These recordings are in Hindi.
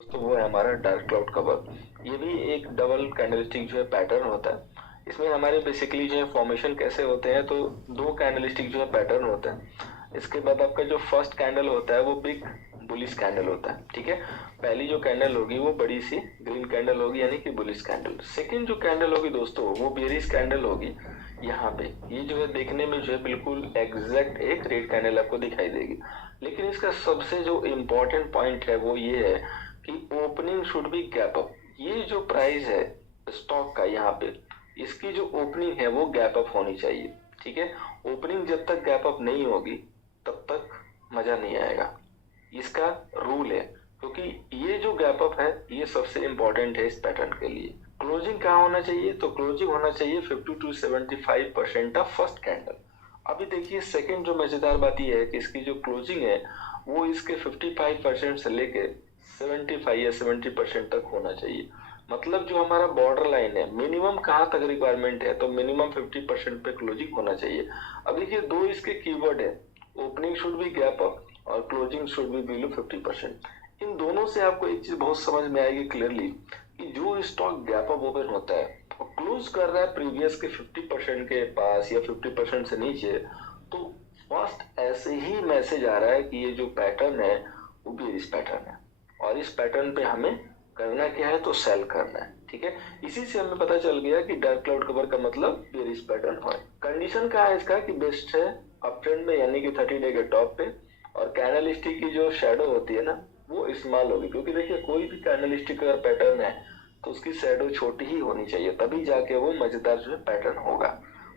तो वो है हमारा डार्क क्लाउड कवर। ये भी एक डबल कैंडलस्टिक जो है पैटर्न होता है। इसमें हमारे बेसिकली जो है फॉर्मेशन कैसे होते हैं, तो दो कैंडलस्टिक जो है पैटर्न होता है। इसके बाद आपका जो फर्स्ट कैंडल होता है वो बिग बुलिश कैंडल होता है। ठीक है, पहली जो कैंडल होगी वो बड़ी सी ग्रीन कैंडल होगी यानी कि बुलिश कैंडल। सेकंड जो कैंडल होगी दोस्तों वो बेरिश कैंडल होगी। यहाँ पे ये जो है देखने में जो है बिल्कुल एग्जैक्ट एक रेड कैंडल आपको दिखाई देगी, लेकिन इसका सबसे जो इम्पोर्टेंट पॉइंट है वो ये है कि opening should be gap up. ये जो प्राइस है स्टॉक का यहाँ पे, इसकी जो ओपनिंग है वो गैप अप होनी चाहिए। ठीक है, ओपनिंग जब तक गैप अप नहीं होगी तब तक मजा नहीं आएगा, इसका रूल है। क्योंकि ये जो गैप अप है ये सबसे इंपॉर्टेंट है इस पैटर्न के लिए। क्लोजिंग कहाँ होना चाहिए, तो क्लोजिंग होना चाहिए 50 to 75% ऑफ फर्स्ट कैंडल। अभी देखिए सेकंड जो मजेदार बात ये है कि इसकी जो क्लोजिंग है वो इसके 55% से लेके 75 या 70% तक होना चाहिए। मतलब जो हमारा बॉर्डर लाइन है मिनिमम कहाँ तक रिक्वायरमेंट है, तो मिनिमम 50% पे क्लोजिंग होना चाहिए। अब देखिए दो इसके कीवर्ड है, opening should be gap up और क्लोजिंग शुड बी बिलो 50%। इन दोनों से आपको एक चीज बहुत समझ में आएगी क्लियरली कि जो स्टॉक गैप अप ओपन होता है और क्लोज कर रहा है प्रीवियस के 50% के पास या 50% से नीचे, तो फर्स्ट ऐसे ही मैसेज आ रहा है कि ये जो पैटर्न है वो बेरिश पैटर्न है और इस पैटर्न पे हमें करना क्या है, तो सेल करना है। ठीक है, इसी से हमें पता चल गया कि डार्क क्लाउड कवर का मतलब बेरिश पैटर्न है। कंडीशन क्या है इसका कि बेस्ट है अप ट्रेंड में यानी कि 30 डे के टॉप पे, और कैंडल स्टिक की जो शेडो होती है ना वो स्मॉल होगी। क्योंकि देखिए कोई भी कैंडल स्टिक का पैटर्न है तो उसकी शेडो छोटी ही होनी चाहिए, तभी जाके वो मजेदार जो है पैटर्न होगा।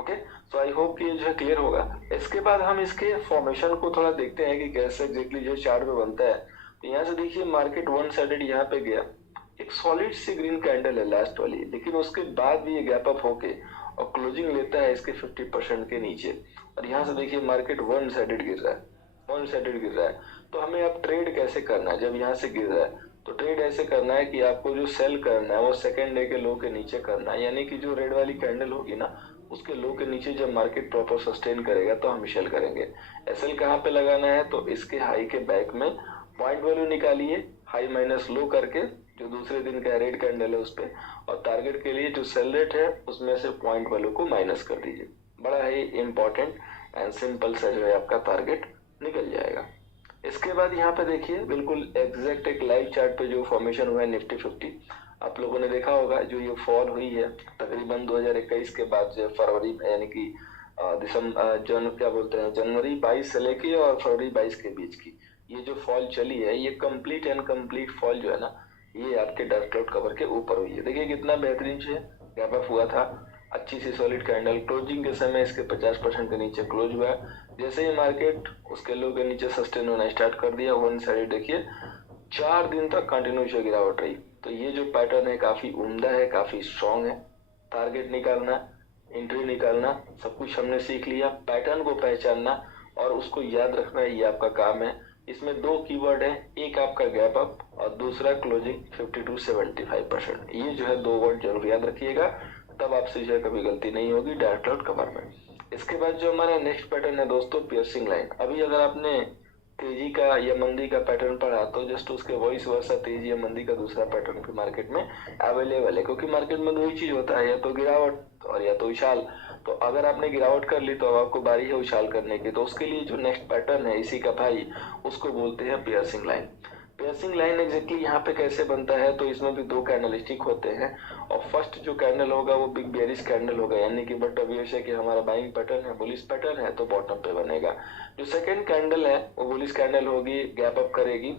ओके, सो आई होप कि ये जो है क्लियर होगा। इसके बाद हम इसके फॉर्मेशन को थोड़ा देखते हैं कि कैसे एग्जैक्टली जो चार्ट में बनता है। तो यहाँ से देखिए मार्केट वन साइडेड यहाँ पे गया, एक सॉलिड सी ग्रीन कैंडल है लास्ट वाली, लेकिन उसके बाद भी ये गैप अप होके और क्लोजिंग लेता है इसके 50% के नीचे, और यहाँ से देखिए मार्केट वन साइडेड गिर रहा है, वन साइडेड गिर रहा है। तो हमें अब ट्रेड कैसे करना है जब यहाँ से गिर रहा है, तो ट्रेड ऐसे करना है कि आपको जो सेल करना है वो सेकेंड डे के लो के नीचे करना है, यानी कि जो रेड वाली कैंडल होगी ना उसके लो के नीचे जब मार्केट प्रॉपर सस्टेन करेगा तो हम सेल करेंगे। एसएल कहाँ पे लगाना है, तो इसके हाई के बैक में पॉइंट वैल्यू निकालिए हाई माइनस लो करके, जो दूसरे दिन का रेड कैंडल है उस पे, और टारगेट के लिए जो सेल रेट है उसमें से पॉइंट वैल्यू को माइनस कर दीजिए। बड़ा ही इंपॉर्टेंट एंड सिंपल सा जो है आपका टारगेट निकल जाएगा। इसके बाद यहाँ पे देखिए बिल्कुल एग्जैक्ट एक लाइव चार्ट पे जो फॉर्मेशन हुआ है निफ्टी 50, आप लोगों ने देखा होगा जो ये फॉल हुई है तकरीबन 2021 के बाद जो फरवरी यानी कि जनवरी 22 से लेके और फरवरी 22 के बीच की ये जो फॉल चली है, ये कंप्लीट एंड कंप्लीट फॉल जो है ना ये आपके डार्क क्लाउड कवर के ऊपर हुई है। देखिए कितना बेहतरीन से गैप अप हुआ था, अच्छी सी सॉलिड कैंडल, क्लोजिंग के समय इसके 50% के नीचे क्लोज हुआ। जैसे ही मार्केट उसके लो के नीचे सस्टेन होना स्टार्ट कर दिया, वन साइड देखिए 4 दिन तक कंटिन्यूस गिरावट रही। तो ये जो पैटर्न है काफी उम्दा है, काफी स्ट्रॉन्ग है। टारगेट निकालना, एंट्री निकालना, सब कुछ हमने सीख लिया। पैटर्न को पहचानना और उसको याद रखना ये आपका काम है। इसमें दो कीवर्ड है, एक आपका गैप अप और दूसरा क्लोजिंग 50 to 75%। ये जो है दो वर्ड जरूर याद रखिएगा, तब आपसे जो है कभी गलती नहीं होगी डार्क क्लाउड कवर में। इसके बाद जो हमारा नेक्स्ट पैटर्न है दोस्तों पियर्सिंग लाइन। अभी अगर आपने तेजी का या मंदी का पैटर्न पढ़ा तो जस्ट उसके वॉइस वर्सा तेजी या मंदी का दूसरा पैटर्न भी मार्केट में अवेलेबल है। क्योंकि मार्केट में दो ही चीज होता है, या तो गिरावट और या तो उछाल। तो अगर आपने गिरावट कर ली तो अब आपको बारी है उछाल करने की, तो उसके लिए जो नेक्स्ट पैटर्न है इसी का भाई उसको बोलते हैं piercing line. Piercing line exactly यहाँ पे कैसे बनता है, तो इसमें भी दो कैंडल स्टिक होते हैं और फर्स्ट जो कैंडल होगा वो बिग बेरिश कैंडल होगा, यानी कि बट ऑब्वियस है कि हमारा बाइंग पैटर्न है, बुलिश पैटर्न है, तो बॉटम पे बनेगा। जो सेकंड कैंडल है वो बुलिश कैंडल होगी, गैप अप करेगी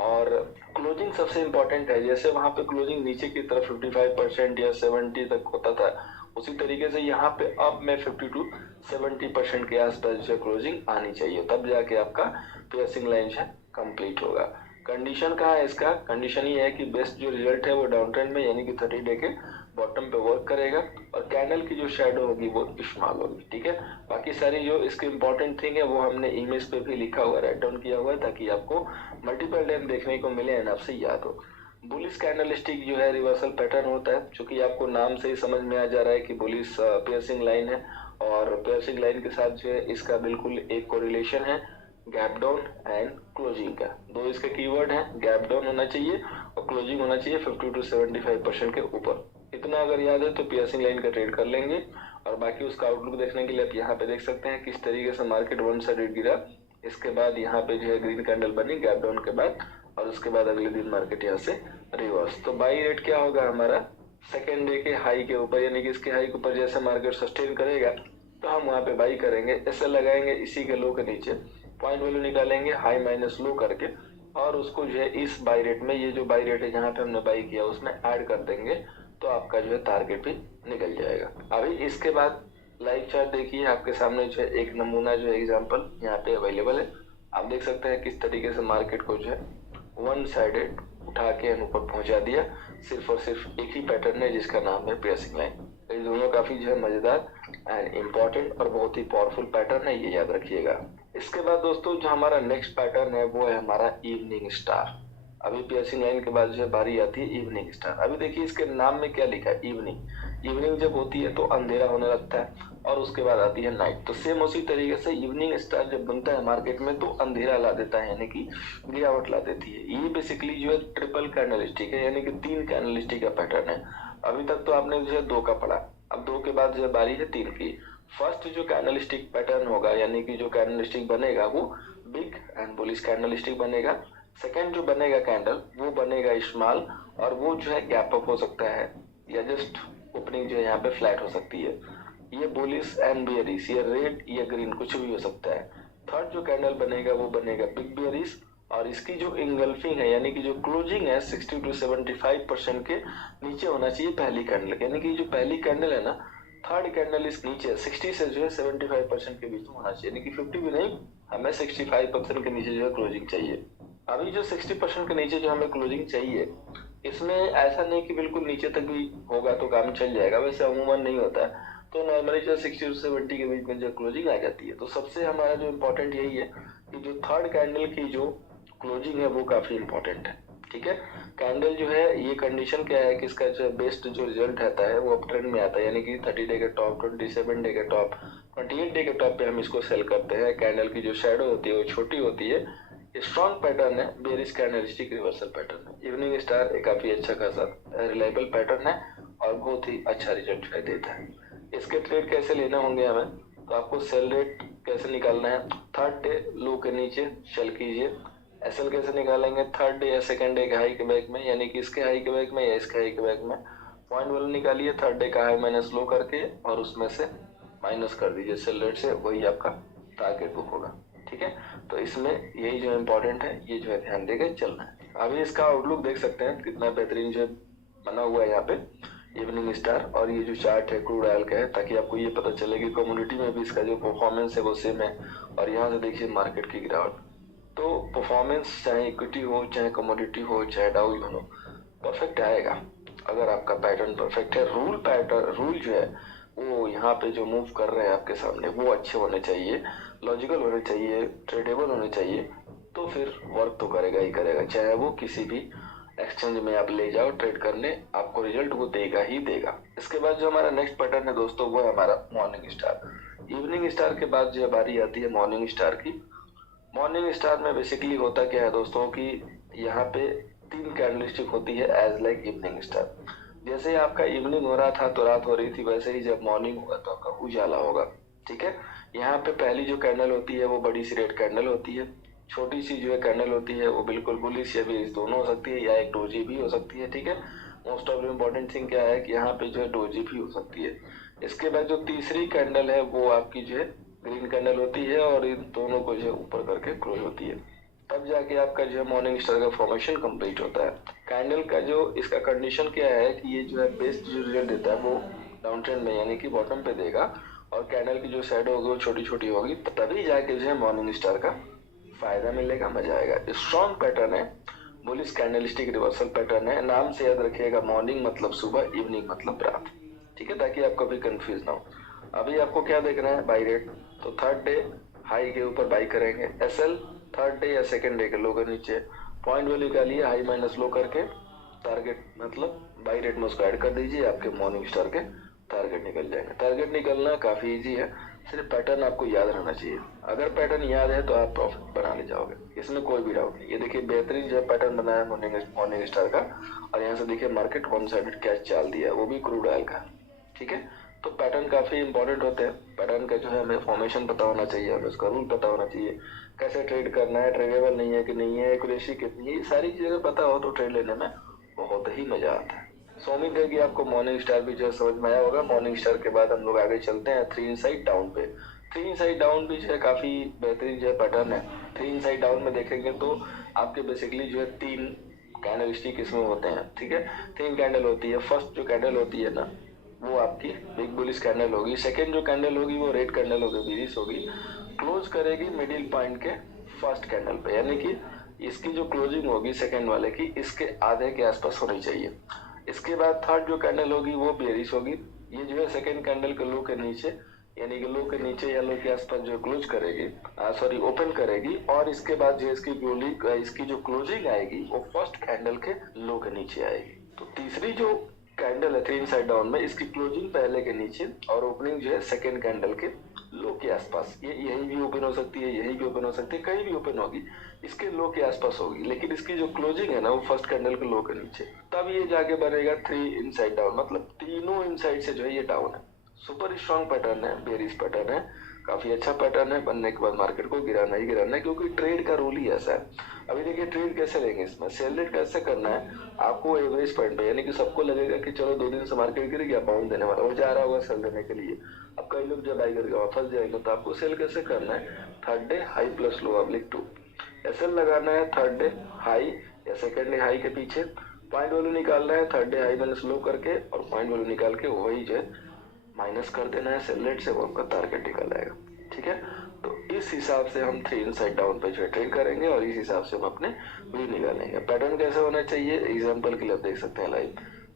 और क्लोजिंग सबसे इंपॉर्टेंट है। जैसे वहां पे क्लोजिंग नीचे की तरफ 55% या 70 तक होता था, उसी तरीके से यहाँ पे अब में 50 to 70% के आसपास जो क्लोजिंग आनी चाहिए, तब जाके आपका पियर्सिंग लाइन है कंप्लीट होगा। कंडीशन कहाँ है इसका, कंडीशन ये है कि बेस्ट जो रिजल्ट है वो डाउन ट्रेंड में यानी कि 30 डे के बॉटम पे वर्क करेगा और कैंडल की जो शेडो होगी वो स्मॉल होगी। ठीक है, बाकी सारी जो इसके इंपॉर्टेंट थिंग है वो हमने इमेज पे भी लिखा हुआ राइट डाउन किया हुआ है ताकि आपको मल्टीपल टाइम देखने को मिले एंड आपसे याद हो। बुलिश कैंडल स्टिक जो है रिवर्सल पैटर्न होता है, चूंकि आपको नाम से ही समझ में आ जा रहा है कि बुलिश पियर्सिंग लाइन है और पियर्सिंग लाइन के साथ जो है इसका बिल्कुल एक कोरिलेशन है गैप डाउन एंड क्लोजिंग का। दो इसके कीवर्ड हैं, गैप डाउन होना चाहिए और क्लोजिंग होना चाहिए 50 to 75% के ऊपर। इतना अगर याद है तो पियर्सिंग लाइन का ट्रेड कर लेंगे। और बाकी उसका आउटलुक देखने के लिए आप यहाँ पे देख सकते हैं किस तरीके से मार्केट वन साइडेड गिरा, इसके बाद यहाँ पे जो है ग्रीन कैंडल बनी गैप डाउन के बाद, और उसके बाद अगले दिन मार्केट यहाँ से रिवर्स। तो बाई रेट क्या होगा हमारा सेकेंड डे के हाई के ऊपर, यानी कि इसके हाई के ऊपर जैसे मार्केट सस्टेन करेगा तो हम वहाँ पे बाई करेंगे, ऐसे लगाएंगे इसी के लो के नीचे, पॉइंट वैल्यू निकालेंगे हाई माइनस लो करके, और उसको जो है इस बाई रेट में, ये जो बाई रेट है जहाँ पे हमने बाई किया उसमें ऐड कर देंगे, तो आपका जो है टारगेट भी निकल जाएगा। अभी इसके बाद लाइव चार्ट देखिए, आपके सामने जो है एक नमूना जो है एग्जांपल यहाँ पे अवेलेबल है। आप देख सकते हैं किस तरीके से मार्केट को जो है वन साइडेड उठा के ऊपर पहुंचा दिया, सिर्फ और सिर्फ एक ही पैटर्न है जिसका नाम है पियर्सिंग लाइन। ये दोनों काफी जो है मजेदार एंड इम्पोर्टेंट और बहुत ही पावरफुल पैटर्न है, ये याद रखिएगा। इसके बाद दोस्तों जो हमारा नेक्स्ट पैटर्न है वो है हमारा इवनिंग स्टार। अभी पियर्सिंग लाइन के बाद जो है बारी आती है इवनिंग स्टार। अभी देखिए इसके नाम में क्या लिखा है, इवनिंग। इवनिंग जब होती है तो अंधेरा होने लगता है और उसके बाद आती है नाइट। तो सेम उसी तरीके से इवनिंग स्टार जब बनता है मार्केट में तो अंधेरा ला देता है, यानी कि गिरावट ला देती है। ये बेसिकली जो है ट्रिपल कैंडलस्टिक है, यानी कि 3 कैंडलस्टिक का पैटर्न है। अभी तक तो आपने जो है 2 का पढ़ा, अब 2 के बाद जो है बारी है 3 की। फर्स्ट जो कैंडलस्टिक पैटर्न होगा, यानी कि जो कैंडलस्टिक बनेगा वो बिग एंड बुलिश कैंडलस्टिक बनेगा। सेकेंड जो बनेगा कैंडल वो बनेगा स्मॉल, और वो जो है गैप अप हो सकता है या जस्ट ओपनिंग जो है यहाँ पे फ्लैट हो सकती है। ये बुलिश एंड बेयरिश, ये रेड या ग्रीन कुछ भी हो सकता है। थर्ड जो कैंडल बनेगा वो बनेगा बिग बेयरिश, और इसकी जो इंगल्फिंग है यानी कि जो क्लोजिंग है 60 to 75% के नीचे होना चाहिए पहली कैंडल, यानी कि जो पहली कैंडल है ना, थर्ड कैंडल इस नीचे 60 से जो है 75% के बीच में होना चाहिए, यानी कि 50 भी नहीं, हमें 65% के नीचे जो है क्लोजिंग चाहिए। अभी जो 60% के नीचे जो हमें क्लोजिंग चाहिए, इसमें ऐसा नहीं कि बिल्कुल नीचे तक भी होगा तो काम चल जाएगा, वैसे अमूमन नहीं होता है। तो नॉर्मली जो 60 to 70 के बीच में जो क्लोजिंग आ जाती है। तो सबसे हमारा जो इम्पोर्टेंट यही है कि जो थर्ड कैंडल की जो क्लोजिंग है वो काफी इम्पोर्टेंट है। ठीक है, कैंडल जो है ये कंडीशन क्या है कि इसका जो बेस्ट जो रिजल्ट आता है वो अप ट्रेंड में आता है, यानी कि 30 डे के टॉप, 27 डे के टॉप, 28 डे के टॉप पे हम इसको सेल करते हैं। कैंडल की जो शेडो होती है वो छोटी होती है। स्ट्रॉन्ग पैटर्न है, बेरिश कैंडलस्टिक रिवर्सल पैटर्न है। इवनिंग स्टार एक काफी अच्छा खासा रिलायबल पैटर्न है और बहुत ही अच्छा रिजल्ट देता है। इसके ट्रेड कैसे लेने होंगे हमें, तो आपको सेल रेट कैसे निकालना है, थर्ड डे लो के नीचे सेल कीजिए। एसएल कैसे निकालेंगे, थर्ड डे या सेकंड डे के हाई के बैक में, यानी कि इसके हाई के बैक में या इसके हाई के बैक में पॉइंट वैल्यू निकालिए थर्ड डे का हाई माइनस लो करके, और उसमें से माइनस कर दीजिए सेल रेट से, वही आपका टारगेट बुक होगा। ठीक है, तो इसमें यही जो इम्पोर्टेंट है, ये जो है ध्यान देकर चलना है। अभी इसका आउटलुक देख सकते हैं कितना बेहतरीन जो बना हुआ है यहाँ पे इवनिंग स्टार, और ये जो चार्ट है क्रूड ऑयल का है, ताकि आपको ये पता चले कि कम्युनिटी में भी इसका जो परफॉर्मेंस है वो सेम है। और यहाँ से देखिए मार्केट की गिरावट, तो परफॉर्मेंस चाहे इक्विटी हो, चाहे कमोडिटी हो, चाहे डाउ हो, परफेक्ट आएगा अगर आपका पैटर्न परफेक्ट है। रूल जो है वो यहाँ पे जो मूव कर रहे हैं आपके सामने वो अच्छे होने चाहिए, लॉजिकल होने चाहिए, ट्रेडेबल होने चाहिए, तो फिर वर्क तो करेगा ही करेगा। चाहे वो किसी भी एक्सचेंज में आप ले जाओ ट्रेड करने, आपको रिजल्ट वो देगा ही देगा। इसके बाद जो हमारा नेक्स्ट पैटर्न है दोस्तों वो है हमारा मॉर्निंग स्टार। इवनिंग स्टार के बाद जो बारी आती है मॉर्निंग स्टार की। मॉर्निंग स्टार में बेसिकली होता क्या है दोस्तों कि यहाँ पे 3 कैंडलस्टिक होती है एज लाइक इवनिंग स्टार। जैसे आपका इवनिंग हो रहा था तो रात हो रही थी, वैसे ही जब मॉर्निंग होगा तो आपका उजाला होगा। ठीक है, यहाँ पे पहली जो कैंडल होती है वो बड़ी सी रेड कैंडल होती है, छोटी सी जो है कैंडल होती है वो बिल्कुल बुलिश या बेरिश दोनों हो सकती है, या एक डोजी भी हो सकती है। ठीक है, मोस्ट ऑफ इम्पोर्टेंट थिंग क्या है कि यहाँ पे जो है डोजी भी हो सकती है। इसके बाद जो तीसरी कैंडल है वो आपकी जो है ग्रीन कैंडल होती है, और इन दोनों को जो है ऊपर करके क्लोज होती है, तब जाके आपका जो है मॉर्निंग स्टार का फॉर्मेशन कंप्लीट होता है। कैंडल का जो इसका कंडीशन क्या है कि ये जो है बेस्ट जो रिजल्ट देता है वो डाउन ट्रेंड में यानी कि बॉटम पे देगा, और कैंडल की जो शैडो होगी वो छोटी छोटी होगी, तभी जाके जो है मॉर्निंग स्टार का फायदा मिलेगा, मजा आएगा। स्ट्रॉन्ग पैटर्न है, बुलिश कैंडलस्टिक रिवर्सल पैटर्न है। नाम से याद रखिएगा, मॉर्निंग मतलब सुबह, इवनिंग मतलब रात। ठीक है, ताकि आपको भी कंफ्यूज ना हो। अभी आपको क्या देखना है, बाई रेट, तो थर्ड डे हाई के ऊपर बाई करेंगे। एसएल थर्ड डे या सेकंड डे के लो के नीचे पॉइंट वैल्यू का लिए हाई माइनस लो करके टारगेट मतलब बाई रेट में उसको ऐड कर दीजिए, आपके मॉर्निंग स्टार के टारगेट निकल जाएंगे। टारगेट निकलना काफी इजी है, सिर्फ पैटर्न आपको याद रहना चाहिए। अगर पैटर्न याद है तो आप प्रॉफिट बना ले जाओगे, इसमें कोई भी डाउट नहीं। ये देखिए बेहतरीन जो पैटर्न बनाया मॉर्निंग स्टार का, और यहाँ से देखिए मार्केट वन साइडेड कैश चाल दिया, वो भी क्रूड ऑयल का। ठीक है, तो पैटर्न काफी इंपॉर्टेंट होते हैं। पैटर्न का जो है हमें फॉर्मेशन पता होना चाहिए, हमें उसका रूल पता होना चाहिए, कैसे ट्रेड करना है, ट्रेडेबल नहीं है कि नहीं है, एक्यूरेसी कितनी है, ये सारी चीजें अगर पता हो तो ट्रेड लेने में बहुत ही मजा आता है। सो उम्मीद है कि आपको मॉर्निंग स्टार भी जो है समझ में आया होगा। मॉर्निंग स्टार के बाद हम लोग आगे चलते हैं 3 इनसाइड डाउन पे। 3 इनसाइड डाउन भी जो है काफी बेहतरीन जो है पैटर्न है। 3 इनसाइड डाउन में देखेंगे तो आपके बेसिकली जो है 3 कैंडलस्टिक इसमें होते हैं। ठीक है, 3 कैंडल होती है। फर्स्ट जो कैंडल होती है ना वो आपकी बिग बुलिश कैंडल होगी। सेकेंड जो कैंडल होगी वो रेड कैंडल होगी, बीरिश होगी, क्लोज करेगी मिडिल पॉइंट के फर्स्ट कैंडल पे, यानी कि इसकी जो क्लोजिंग होगी सेकेंड वाले की इसके आधे के आसपास होनी चाहिए। इसके बाद थर्ड जो कैंडल होगी वो बेरिश होगी। ये जो है सेकेंड कैंडल के लो के नीचे, यानी कि लो के नीचे या लो के आसपास जो क्लोज करेगी, सॉरी ओपन करेगी, और इसके बाद जो इसकी जो क्लोजिंग आएगी वो फर्स्ट कैंडल के लो के नीचे आएगी। तो तीसरी जो कैंडल है 3 इनसाइड डाउन में, इसकी क्लोजिंग पहले के नीचे और ओपनिंग जो है सेकेंड कैंडल के लो के आसपास। ये यहीं भी ओपन हो सकती है, यहीं भी ओपन हो सकती है, कहीं भी ओपन होगी, इसके लो के आसपास होगी, लेकिन इसकी जो क्लोजिंग है ना वो फर्स्ट कैंडल के लो के नीचे। तब ये जाके बनेगा 3 इनसाइड डाउन, मतलब तीनों इनसाइड से जो है ये डाउन है। सुपर स्ट्रॉन्ग पैटर्न है, बेरिश पैटर्न है, काफी अच्छा पैटर्न है। बनने के बाद मार्केट को गिराना ही गिराना है, क्योंकि ट्रेड का रूल ही ऐसा है। अभी देखिए ट्रेड कैसे लेंगे, इसमें सेल रेट कैसे करना है आपको एवरेज पॉइंट पे, यानी कि सबको लगेगा कि चलो 2 दिन से मार्केट गिर गया, बाउंड देने वाला, वो जा रहा होगा सेल देने के लिए। अब कई लोग जब बाई करके वापस जाएंगे, तो आपको सेल कैसे करना है, third day high plus low oblique 2 SL लगाना है थर्ड डे हाई या सेकेंड डे हाई के पीछे, पॉइंट वैल्यू निकालना है third day high minus low करके, और पॉइंट वैल्यू निकाल के वही जो है माइनस कर देना है सेल रेट से, वो आपका टारगेट निकल आएगा। ठीक है, तो इस हिसाब से हम 3 इनसाइड डाउन पे जो है ट्रेड करेंगे, और इस हिसाब से हम अपने व्यू निकालेंगे। पैटर्न कैसे होना चाहिए, एग्जांपल के लिए आप देख सकते हैं लाइव,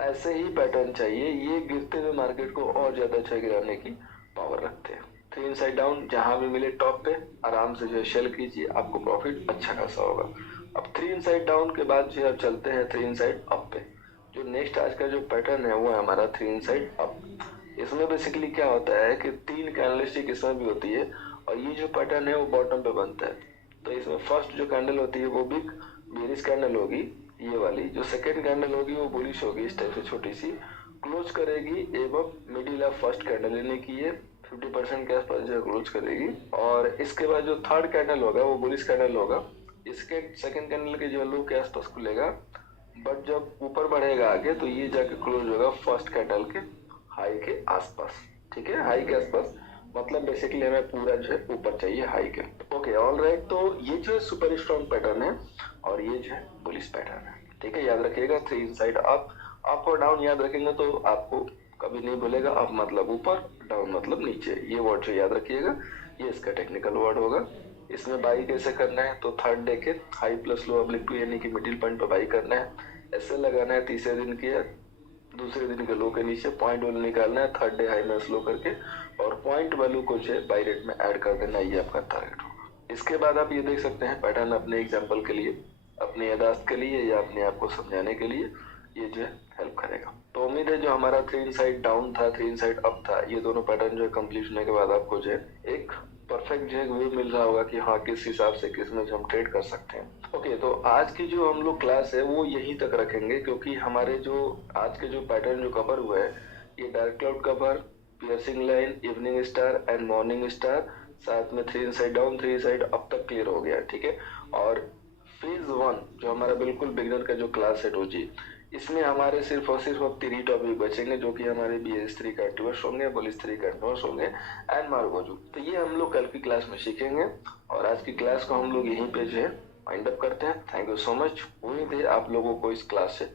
ऐसे ही पैटर्न चाहिए। ये गिरते हुए मार्केट को और ज्यादा अच्छा गिराने की पावर रखते हैं। 3 इनसाइड डाउन जहां भी मिले टॉप पे आराम से जो है शेल कीजिए, आपको प्रॉफिट अच्छा खासा होगा। अब 3 इनसाइड डाउन के बाद जो है चलते हैं 3 इनसाइड अप पे। जो नेक्स्ट आज का जो पैटर्न है वो है हमारा 3 इनसाइड अप। इसमें बेसिकली क्या होता है कि 3 कैंडलस्टिक इसमें भी होती है, और ये जो पैटर्न है वो बॉटम पे बनता है। तो इसमें फर्स्ट जो कैंडल होती है वो बिग बेरिश कैंडल होगी, ये वाली। जो सेकेंड कैंडल होगी वो बुलिश होगी, इस टाइप से छोटी सी क्लोज करेगी एवं मिडिल ऑफ फर्स्ट कैंडल, यानी कि ये 50% के आसपास जो क्लोज करेगी। और इसके बाद जो थर्ड कैंडल होगा वो बुलिश कैंडल होगा, इसके सेकेंड कैंडल के जो लो के आसपास खुलेगा, बट जब ऊपर बढ़ेगा आगे तो ये जाके क्लोज होगा फर्स्ट कैंडल के हाई के आसपास। ठीक है, हाई के आसपास मतलब बेसिकली हमें पूरा जो है ऊपर चाहिए हाई के। ओके ऑल राइट, तो ये जो है सुपर स्ट्रॉन्ग पैटर्न है, और ये जो है बुलिश पैटर्न है। ठीक है, याद रखिएगा 3 इनसाइड अप और डाउन याद रखेंगे तो आपको कभी नहीं भूलेगा। अप मतलब ऊपर, डाउन मतलब नीचे, ये वर्ड जो याद रखिएगा, ये इसका टेक्निकल वर्ड होगा। इसमें बाई कैसे करना है, तो थर्ड डे के हाई प्लस लो ऑब्लिक 2 यानी कि मिडिल पॉइंट पे बाई करना है, ऐसे लगाना है तीसरे दिन की, दूसरे दिन के लो के नीचे पॉइंट वैल्यू निकालना है थर्ड डे हाई में स्लो करके, और पॉइंट वैल्यू को जो है बाई रेट में ऐड कर देना, ये आपका टारगेट होगा। इसके बाद आप ये देख सकते हैं पैटर्न अपने एग्जांपल के लिए, अपनी यादाश्त के लिए या अपने आप को समझाने के लिए ये जो है हेल्प करेगा। तो उम्मीद है जो हमारा 3 इनसाइड डाउन था 3 इनसाइड अप था, ये दोनों पैटर्न जो है कंप्लीट होने के बाद आपको जो है एक परफेक्ट जो है व्यू मिल रहा होगा कि हाँ किस हिसाब से किस में जो हम ट्रेड कर सकते हैं। ओके, तो आज की जो हम लोग क्लास है वो यहीं तक रखेंगे, क्योंकि हमारे जो आज के जो पैटर्न जो कवर हुआ है, ये dark cloud cover, piercing line, evening star and morning star, साथ में 3 इनसाइड डाउन 3 इनसाइड अप तक क्लियर हो गया। ठीक है, और फेज 1 जो हमारा बिल्कुल बिगिनर का जो क्लास है 2G, इसमें हमारे सिर्फ और सिर्फ अब 3 टॉपिक बचेंगे, जो कि हमारे BS3 कंटिन्यूअस होंगे, बुलिश 3 कंटिन्यूअस होंगे एंड मार्गोजू। तो ये हम लोग कल की क्लास में सीखेंगे, और आज की क्लास को हम लोग यहीं पे जो है वाइंड अप करते हैं। Thank you so much. उम्मीद है आप लोगों को इस क्लास से